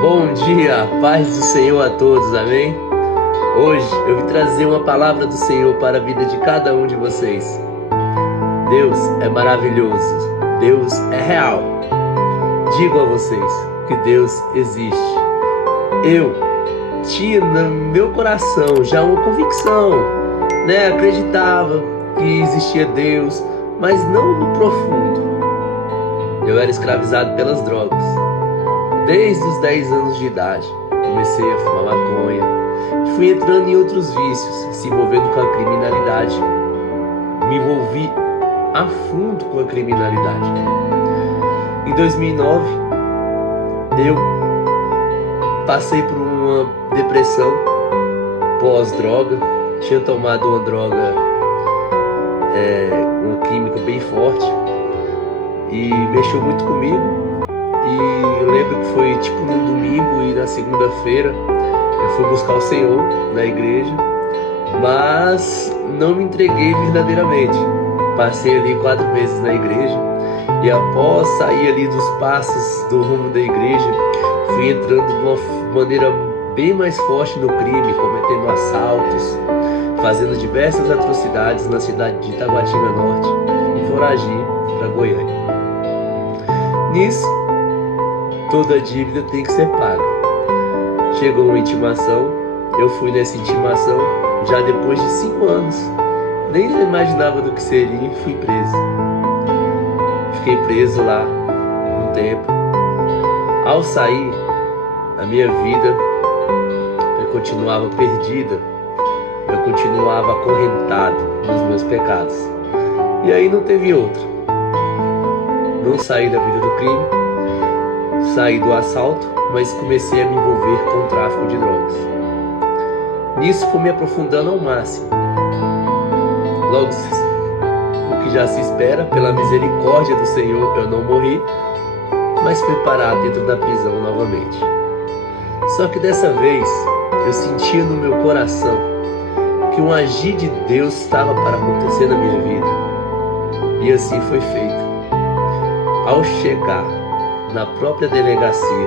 Bom dia, paz do Senhor a todos, amém? Hoje eu vim trazer uma palavra do Senhor para a vida de cada um de vocês. Deus é maravilhoso, Deus é real. Digo a vocês que Deus existe. Eu tinha no meu coração já uma convicção, acreditava que existia Deus, mas não no profundo. Eu era escravizado pelas drogas. Desde os 10 anos de idade, comecei a fumar maconha, fui entrando em outros vícios, se envolvendo com a criminalidade. Me envolvi a fundo com a criminalidade. Em 2009, eu passei por uma depressão pós-droga. Tinha tomado uma droga, uma química bem forte, e mexeu muito comigo. E eu lembro que foi tipo num domingo e na segunda-feira eu fui buscar o Senhor na igreja, mas não me entreguei verdadeiramente. Passei ali 4 meses na igreja e após sair ali dos passos do rumo da igreja, fui entrando de uma maneira bem mais forte no crime, cometendo assaltos, fazendo diversas atrocidades na cidade de Itaguatinga Norte e foragi para Goiânia. Nisso, toda dívida tem que ser paga. Chegou uma intimação, eu fui nessa intimação já depois de 5 anos. Nem imaginava do que seria e fui preso. Fiquei preso lá um tempo. Ao sair, a minha vida, eu continuava perdida, eu continuava acorrentado nos meus pecados. E aí não teve outra. Não saí da vida do crime, saí do assalto, mas comecei a me envolver com o tráfico de drogas. Nisso fui me aprofundando ao máximo. Logo, o que já se espera, pela misericórdia do Senhor, eu não morri, mas fui parar dentro da prisão novamente. Só que dessa vez, eu sentia no meu coração que um agir de Deus estava para acontecer na minha vida. E assim foi feito. Ao chegar na própria delegacia,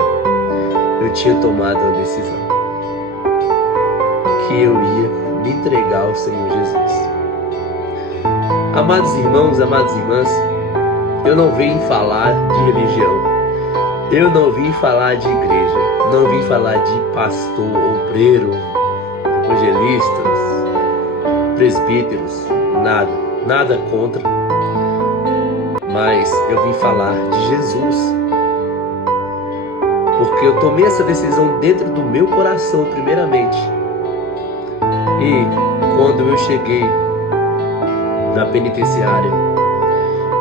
eu tinha tomado a decisão que eu ia me entregar ao Senhor Jesus. Amados irmãos, amadas irmãs, eu não vim falar de religião, eu não vim falar de igreja, não vim falar de pastor, obreiro, evangelistas, presbíteros, nada contra, mas eu vim falar de Jesus. Porque eu tomei essa decisão dentro do meu coração primeiramente. E quando eu cheguei na penitenciária,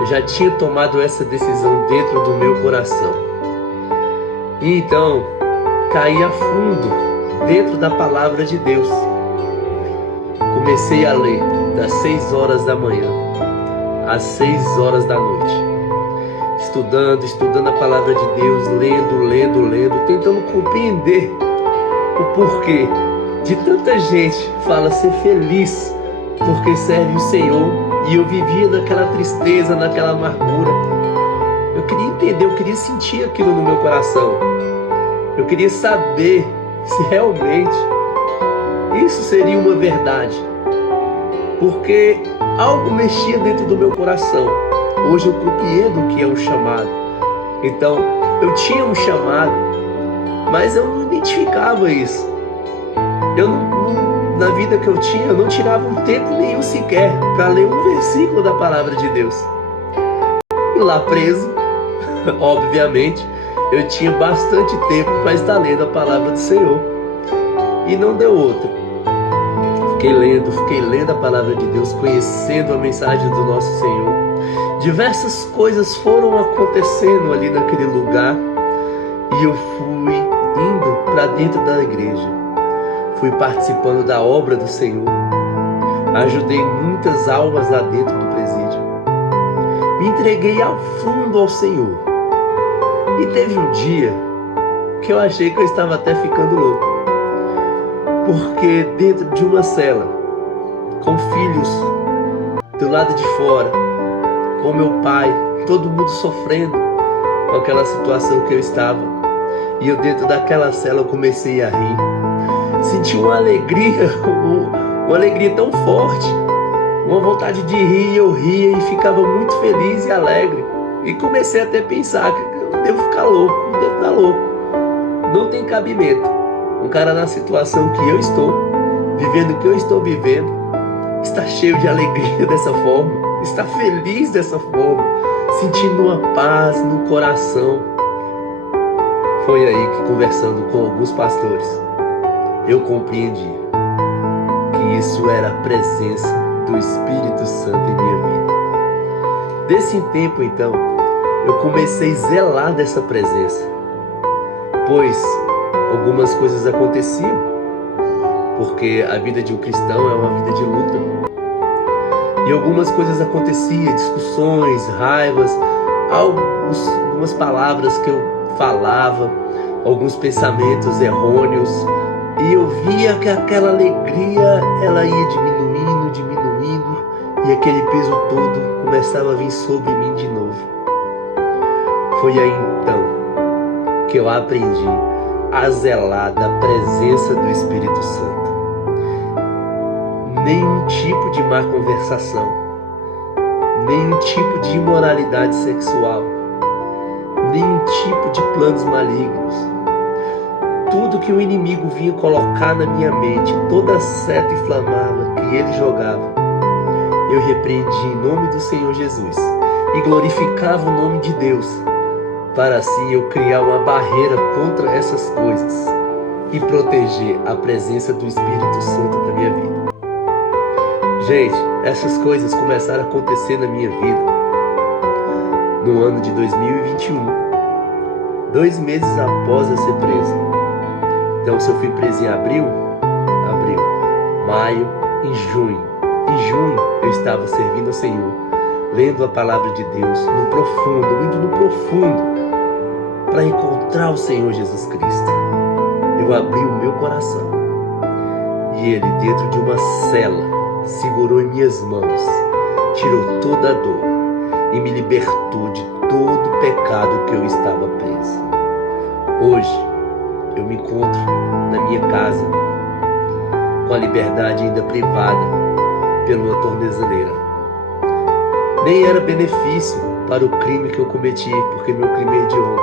eu já tinha tomado essa decisão dentro do meu coração. E então, caí a fundo dentro da palavra de Deus. Comecei a ler das 6 horas da manhã às 6 horas da noite. Estudando a palavra de Deus, lendo, tentando compreender o porquê de tanta gente fala ser feliz porque serve o Senhor, e eu vivia naquela tristeza, naquela amargura. Eu queria entender, eu queria sentir aquilo no meu coração. Eu queria saber se realmente isso seria uma verdade, porque algo mexia dentro do meu coração. Hoje eu compreendo o que é um chamado. Então, eu tinha um chamado, mas eu não identificava isso. Na vida que eu tinha, eu não tirava um tempo nenhum sequer para ler um versículo da palavra de Deus. E lá preso, obviamente, eu tinha bastante tempo para estar lendo a palavra do Senhor. E não deu outra. Fiquei lendo a palavra de Deus, conhecendo a mensagem do nosso Senhor. Diversas coisas foram acontecendo ali naquele lugar e eu fui indo para dentro da igreja. Fui participando da obra do Senhor. Ajudei muitas almas lá dentro do presídio. Me entreguei a fundo ao Senhor. E teve um dia que eu achei que eu estava até ficando louco. Porque dentro de uma cela, com filhos do lado de fora, com meu pai, todo mundo sofrendo com aquela situação que eu estava, E eu dentro daquela cela eu comecei a rir. Senti uma alegria, uma alegria tão forte, uma vontade de rir, eu ria e ficava muito feliz e alegre. E comecei até a pensar que eu devo ficar louco, eu devo estar louco. Não tem cabimento. Um cara na situação que eu estou, vivendo o que eu estou vivendo, está cheio de alegria dessa forma, está feliz dessa forma, sentindo uma paz no coração. Foi aí que, conversando com alguns pastores, eu compreendi que isso era a presença do Espírito Santo em minha vida. Desse tempo, então, eu comecei a zelar dessa presença, pois algumas coisas aconteciam, porque a vida de um cristão é uma vida de luta. E algumas coisas aconteciam, discussões, raivas, algumas palavras que eu falava, alguns pensamentos errôneos, e eu via que aquela alegria, ela ia diminuindo, diminuindo, e aquele peso todo começava a vir sobre mim de novo. Foi aí então que eu aprendi a zelar da presença do Espírito Santo. Nenhum tipo de má conversação, nenhum tipo de imoralidade sexual, nenhum tipo de planos malignos. Tudo que o inimigo vinha colocar na minha mente, toda seta inflamável que ele jogava, eu repreendi em nome do Senhor Jesus e glorificava o nome de Deus, para assim eu criar uma barreira contra essas coisas e proteger a presença do Espírito Santo da minha vida. Gente, essas coisas começaram a acontecer na minha vida no ano de 2021, 2 meses após eu ser preso. Então, se eu fui preso em abril, maio, em junho eu estava servindo ao Senhor, lendo a palavra de Deus no profundo, indo no profundo, para encontrar o Senhor Jesus Cristo. Eu abri o meu coração e Ele, dentro de uma cela, segurou em minhas mãos, tirou toda a dor e me libertou de todo o pecado que eu estava preso. Hoje eu me encontro na minha casa com a liberdade ainda privada por uma tornozeleira. Nem era benefício para o crime que eu cometi, porque meu crime é hediondo.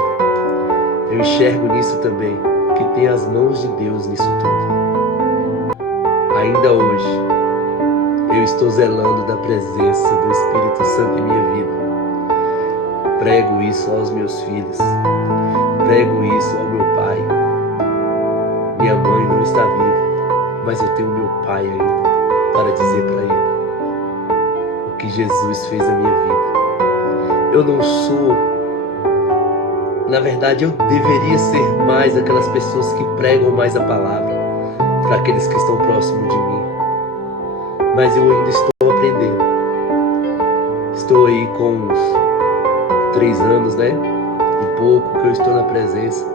Eu enxergo nisso também que tem as mãos de Deus nisso tudo. Ainda hoje eu estou zelando da presença do Espírito Santo em minha vida. Prego isso aos meus filhos, prego isso ao meu pai. Minha mãe não está viva, mas eu tenho meu pai ainda para dizer para ele o que Jesus fez na minha vida. Eu não sou, na verdade eu deveria ser mais aquelas pessoas que pregam mais a palavra para aqueles que estão próximos de mim, mas eu ainda estou aprendendo. Estou aí com uns 3 anos, né? E pouco que eu estou na presença.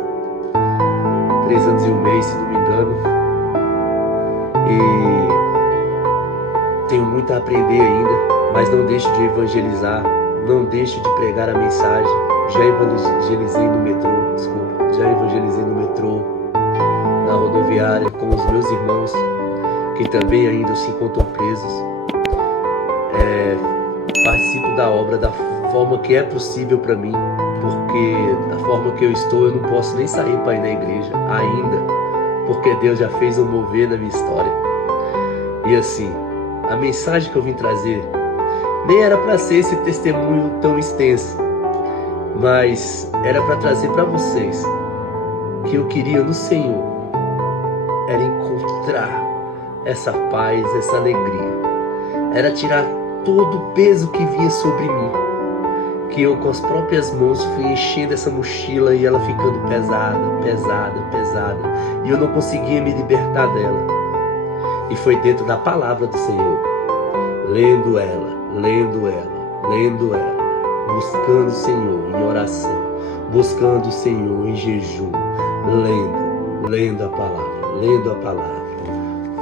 3 anos e 1 mês, se não me engano. E tenho muito a aprender ainda, mas não deixo de evangelizar, não deixo de pregar a mensagem. Já evangelizei no metrô, na rodoviária, com os meus irmãos, que também ainda se encontram presos. Participo da obra da forma que é possível para mim, porque da forma que eu estou, eu não posso nem sair para ir na igreja ainda, porque Deus já fez um mover na minha história. E assim, a mensagem que eu vim trazer nem era para ser esse testemunho tão extenso, mas era para trazer para vocês que eu queria no Senhor era encontrar essa paz, essa alegria, era tirar todo o peso que vinha sobre mim, que eu com as próprias mãos fui enchendo essa mochila e ela ficando pesada, e eu não conseguia me libertar dela. E foi dentro da palavra do Senhor, lendo ela, buscando o Senhor em oração, buscando o Senhor em jejum, lendo a palavra,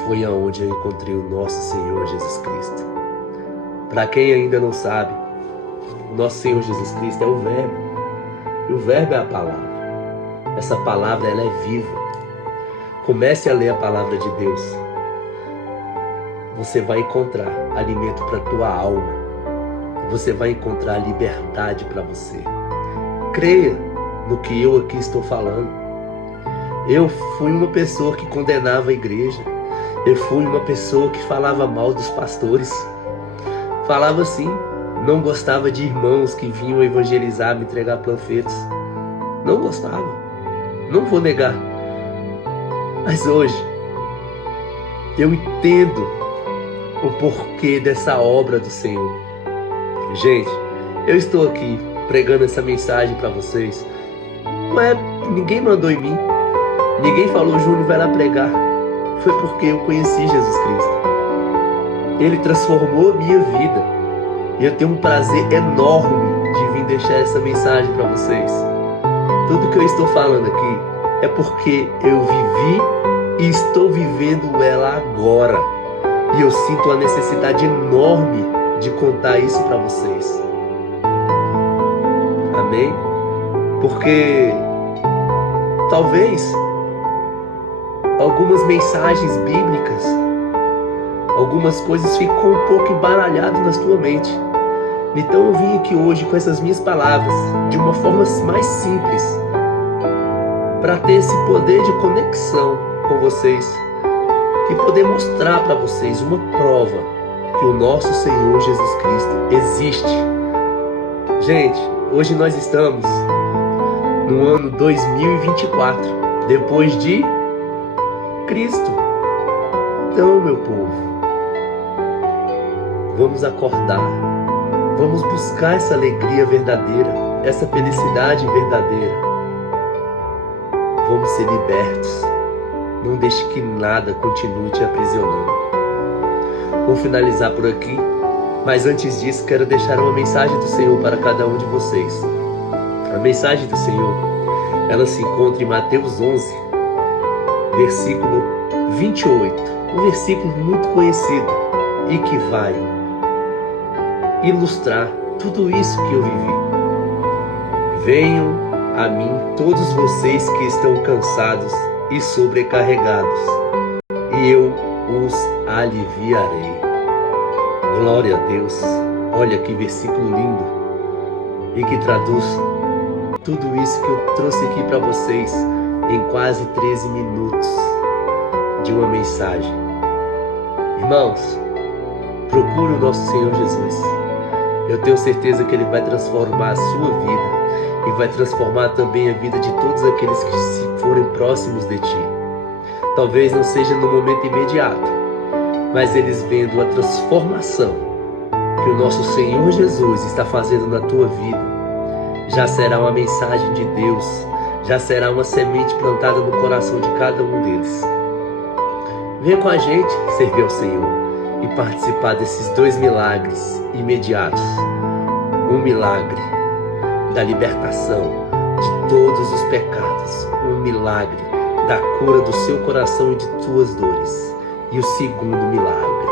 foi aonde eu encontrei o nosso Senhor Jesus Cristo. Para quem ainda não sabe, o nosso Senhor Jesus Cristo é o Verbo, e o Verbo é a palavra. Essa palavra, ela é viva. Comece a ler a palavra de Deus. Você vai encontrar alimento para a tua alma. Você vai encontrar liberdade para você. Creia no que eu aqui estou falando. Eu fui uma pessoa que condenava a igreja. Eu fui uma pessoa que falava mal dos pastores. Falava assim, não gostava de irmãos que vinham evangelizar, me entregar panfletos. Não gostava. Não vou negar. Mas hoje, eu entendo o porquê dessa obra do Senhor. Gente, eu estou aqui pregando essa mensagem para vocês. Ninguém mandou em mim. Ninguém falou, Júnior, vai lá pregar. Foi porque eu conheci Jesus Cristo. Ele transformou a minha vida. E eu tenho um prazer enorme de vir deixar essa mensagem para vocês. Tudo que eu estou falando aqui é porque eu vivi e estou vivendo ela agora. E eu sinto uma necessidade enorme de contar isso para vocês. Amém? Porque talvez algumas mensagens bíblicas, algumas coisas ficam um pouco embaralhadas na sua mente. Então eu vim aqui hoje com essas minhas palavras, de uma forma mais simples, para ter esse poder de conexão com vocês e poder mostrar para vocês uma prova que o nosso Senhor Jesus Cristo existe. Gente, hoje nós estamos no ano 2024, depois de Cristo. Então, meu povo, vamos acordar, vamos buscar essa alegria verdadeira, essa felicidade verdadeira. Vamos ser libertos. Não deixe que nada continue te aprisionando. Vou finalizar por aqui, mas antes disso quero deixar uma mensagem do Senhor para cada um de vocês. A mensagem do Senhor, ela se encontra em Mateus 11, versículo 28, um versículo muito conhecido e que vai ilustrar tudo isso que eu vivi. Venham a mim todos vocês que estão cansados e sobrecarregados, e eu os aliviarei. Glória a Deus. Olha que versículo lindo e que traduz tudo isso que eu trouxe aqui para vocês em quase 13 minutos de uma mensagem. Irmãos, procure o nosso Senhor Jesus. Eu tenho certeza que Ele vai transformar a sua vida e vai transformar também a vida de todos aqueles que se forem próximos de ti. Talvez não seja no momento imediato, mas eles vendo a transformação que o nosso Senhor Jesus está fazendo na tua vida, já será uma mensagem de Deus, já será uma semente plantada no coração de cada um deles. Venha com a gente servir ao Senhor e participar desses 2 milagres imediatos. Um milagre da libertação de todos os pecados, um milagre da cura do seu coração e de tuas dores, e o segundo milagre,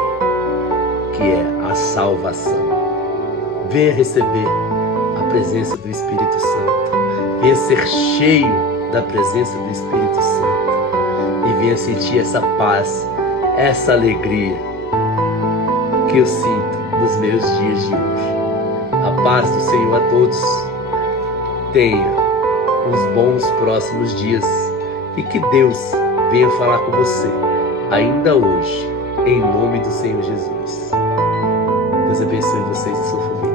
que é a salvação. Venha receber a presença do Espírito Santo, venha ser cheio da presença do Espírito Santo e venha sentir essa paz, essa alegria que eu sinto nos meus dias de hoje. A paz do Senhor a todos. Tenha uns bons próximos dias e que Deus venha falar com você ainda hoje, em nome do Senhor Jesus. Deus abençoe vocês e sua família.